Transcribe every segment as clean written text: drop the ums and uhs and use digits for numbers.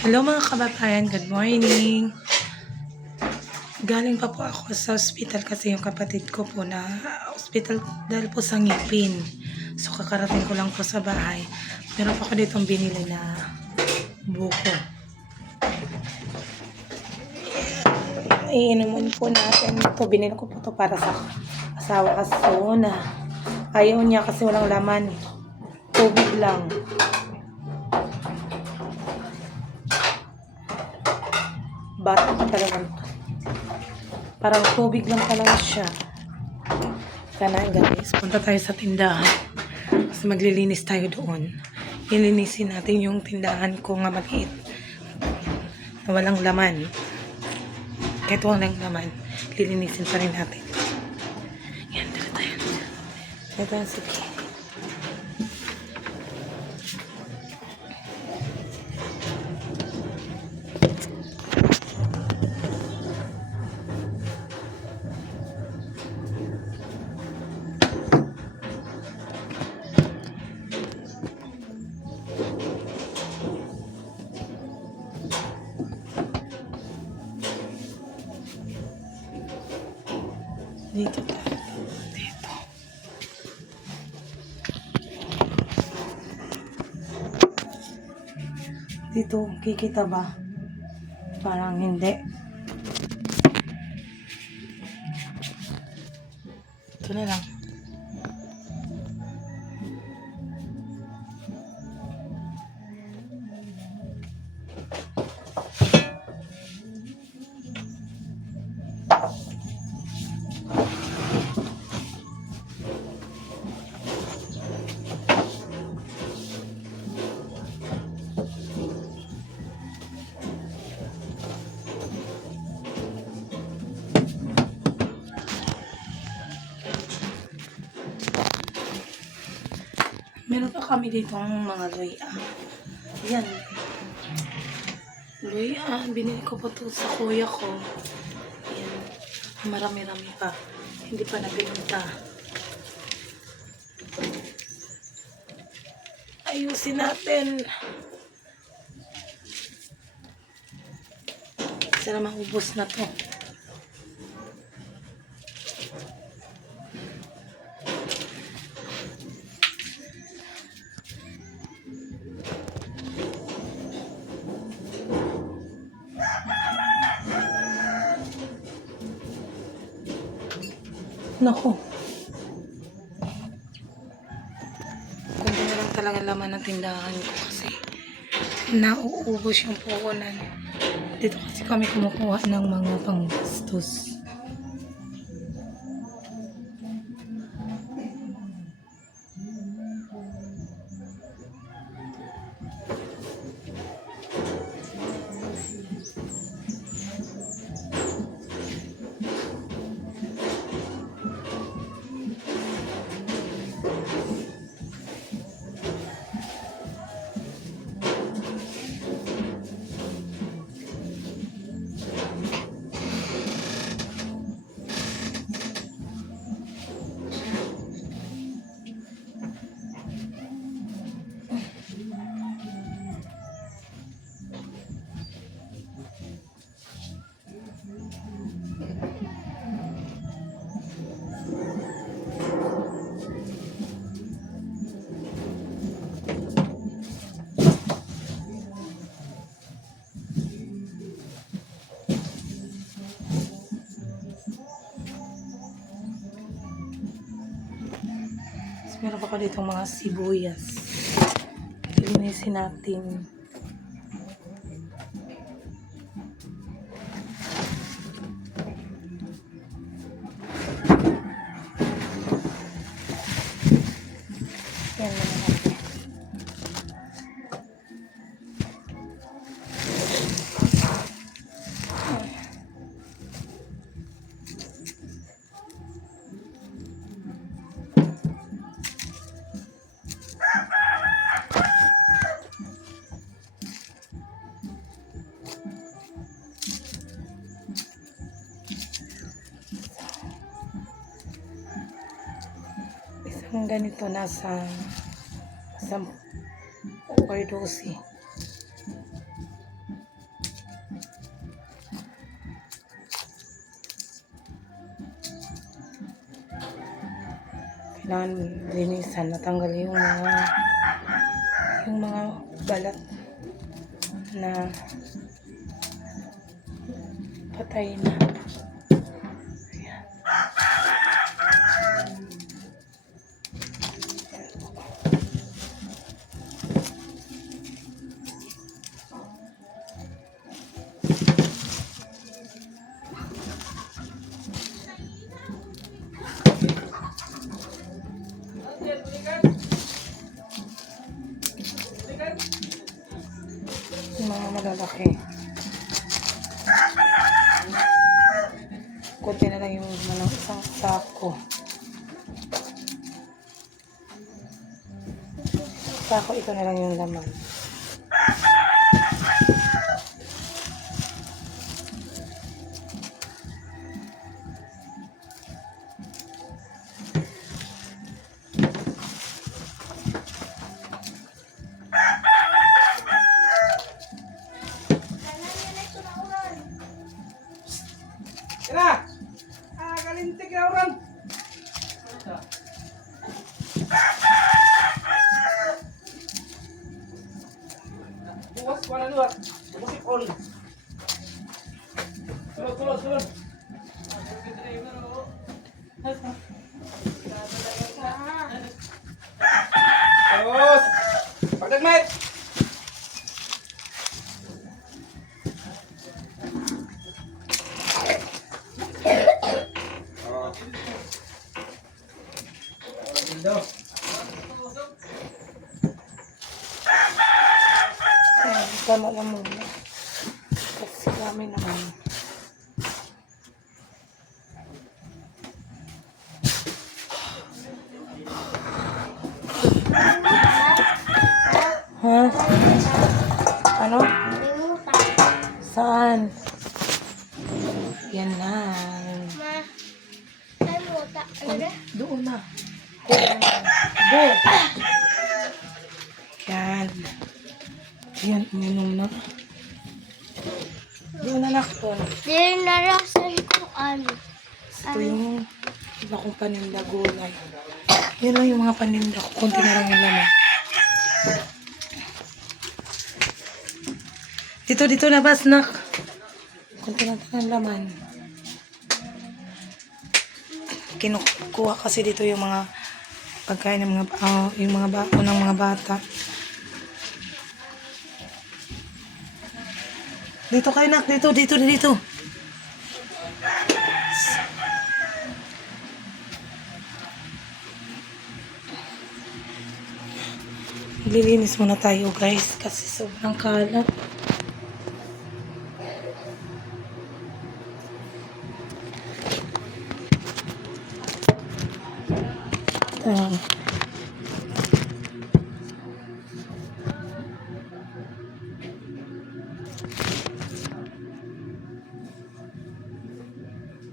Hello mga kababayan, good morning. Galing pa po ako sa ospital kasi yung kapatid ko po na ospital dahil po sa ngipin. So kakarating ko lang po sa bahay. Meron pa ako ditong binili na buko. Iinumin po natin. Ito, binili ko po ito para sa asawa kasi na ayaw niya kasi walang laman. Tubig lang. Bata pa talaga. Parang tubig lang talaga siya. Sana guys, punta tayo sa tindahan. Kasi maglilinis tayo doon. Ilinisin natin yung tindahan ko nga maliit. Na walang laman. Kahit walang laman, lilinisin pa rin natin. Yan, tara tayo. Ito ang sige. Dito tayo. Dito. Dito, kikita ba? Parang hindi. Ito na lang. Meron pa kami dito ang mga luya. Yan. Luya. Binili ko po ito sa kuya ko. Yan. Marami-rami pa. Hindi pa nabinta. Ayusin natin. Sana maubos na to. Naku. Ganda na lang talaga laman ng tindahan ko kasi nauubos yung puhunan. Dito kasi kami kumukuha ng mga panggastos. Meron pa ko ditong mga sibuyas. Linisin natin. Yan naman natin. Isang ganito nasa 10 or 12. Kailangan linisan, natanggal yung mga balat na patay na. Ayan. Yung mga malalaki. Kunti na lang yung isang sako. Sako, ito na lang yung laman. Kira! Kalintik na orang! Bukas ko na luar. Bukas ikon. Sulod. Terus! Pagdagmay! Ayan, tama na muna. Kasi dami naman. Ha? Ano? Saan? Yan na. Doon na. Doon. Yan. Yan, uminom na. Doon na nakton. Di narasan ko ano. Ito yung iba kong paninda gulay. Yan lang yung mga paninda ko. Kunti na lang yung laman. Dito na ba, snack? Kunti na lang yung laman. Kinukuha kasi dito yung mga pagkain ng yung mga baon ng mga bata. Dito kayo, nak. Dito. Lilinis muna tayo, guys, kasi sobrang kalat.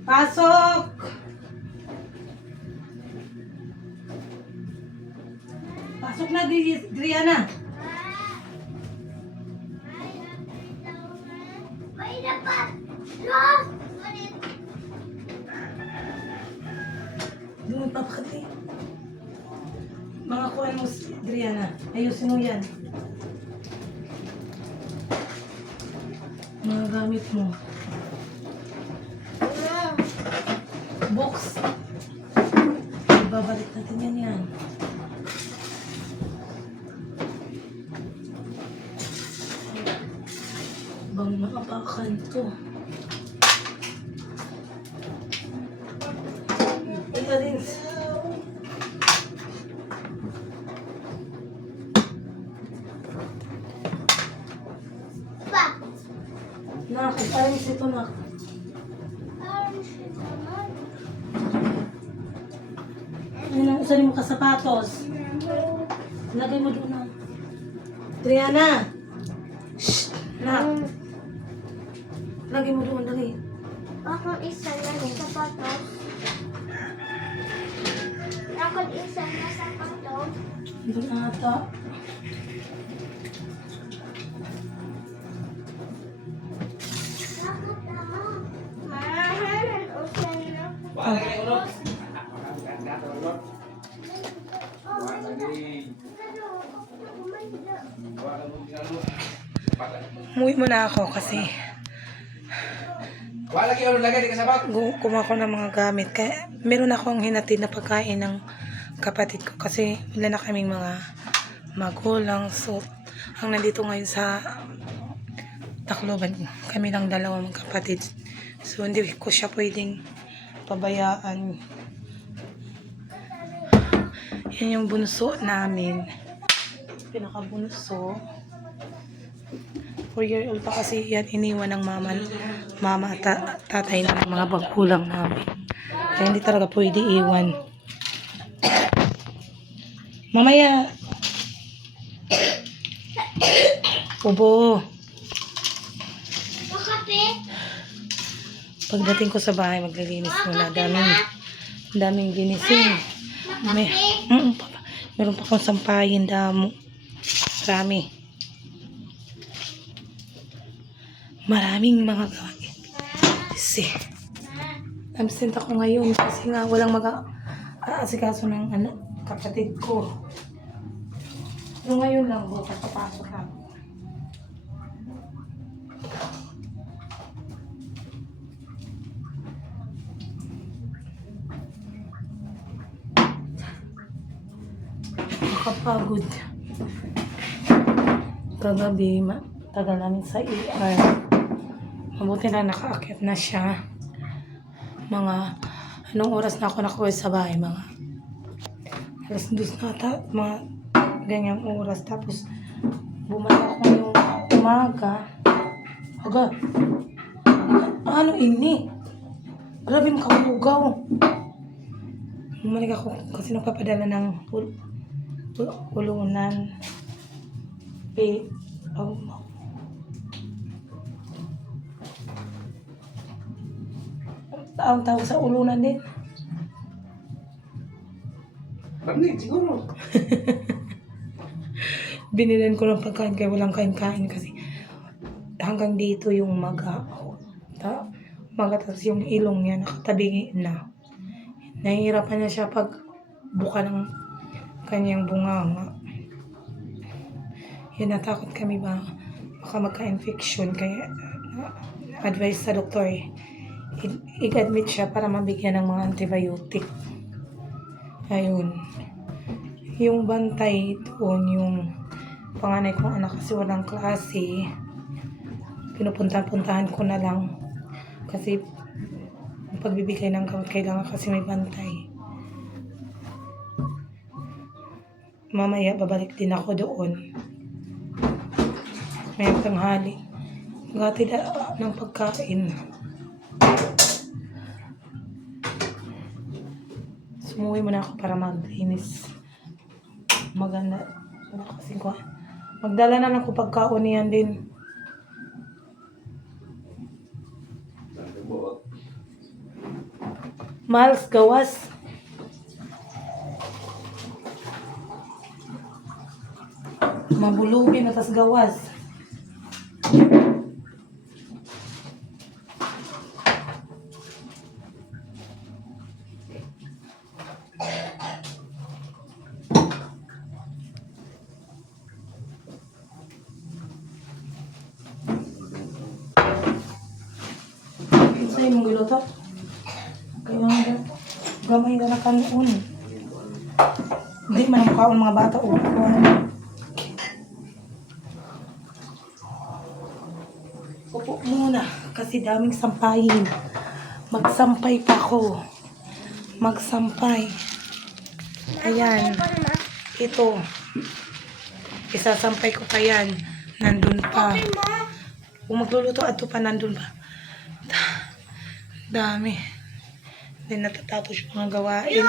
Pasok! Pasok na, Driana. May dapat! Ross! Doon papakati. Mga kuhan mo, Driana. Ayusin mo yan. Mga gamit mo. Box. Ibabalik natin yan. Bang makapakan to. Ito din. Pa! Nak, alis ito, nak. Ano, usarin mo ka sapatos. Lagay mo doon, nak. Triana! Shh! Nak. Lagay mo doon, dali. Ako isa na sa sapatos. Ako isa na sa sapatos. Doon ata. Mahal, usan na. Umuwi muna ako kasi Wala lagi ano lagay di kasabot. kumuha ko ng mga gamit. Kaya meron akong hinatid na pagkain ng kapatid ko kasi wala na kaming mga magulang. So, ang nandito ngayon sa Tacloban, kami lang dalawang magkapatid. So, hindi ko siya pwedeng pabayaan. Yan yung bunso namin. Pinakabunso. 4-year-old pa kasi yan, iniwan ng mama at tatay ng mga magulang namin. Kaya hindi talaga pwede iwan. Mamaya. Ubo. Makape? Pagdating ko sa bahay, maglilinis muna. Daming linisin. Meron pa akong sampayin, damo. Marami. Maraming mga gawain. Kasi, absent ako ngayon kasi nga walang mag-aasikaso ng kapatid ko. Pero ngayon lang, bukas papasok ako. Nakapagod. Kagabi, tagal namin sa ER. Mabuti lang nakaakyat na siya. Mga, anong oras na ako nakuha sa bahay? Mga, alas 2 na ata, mga ganyang oras. Tapos, bumalik ako ngayong umaga. Aga, ano ini? Grabe makabugaw. Bumalik ako kasi nagpapadala ng pulunan. Ang tawag sa ulunan din. Lamig siguro. Binilan ko ng pagkain kaya walang kain-kain kasi hanggang dito yung tapos yung ilong niya nakatabi na. Nahihirapan niya siya pag buka ng kanyang bunganga. Yun, natakot kami baka magka-infection kaya advice sa doktor i-admit siya para mabigyan ng mga antibiotic. Ayun. Yung bantay doon, yung panganay kong anak kasi walang klase. Pinupuntahan ko na lang. Kasi pagbibigay ng gamot kailangan kasi may bantay. Mamaya babalik din ako doon. May tanghali. Maghatid ng pagkain. Sumuwi muna ako para maglinis. Maganda. Kasi ko. Magdala na lang ko pagkaon niyan din. Miles, gawas. Mabulugin na tas gawas. Sa'yo mong giluto? Kaya gamay na na kanuon. Hindi man ang kaon mga bata o upo muna kasi daming sampayin. Magsampay pa ako. Magsampay. Ayan. Ito. Isasampay ko pa yan. Nandun pa. Kung magluluto ato pa nandun pa. Dami. Hindi natatapos yung mga gawain.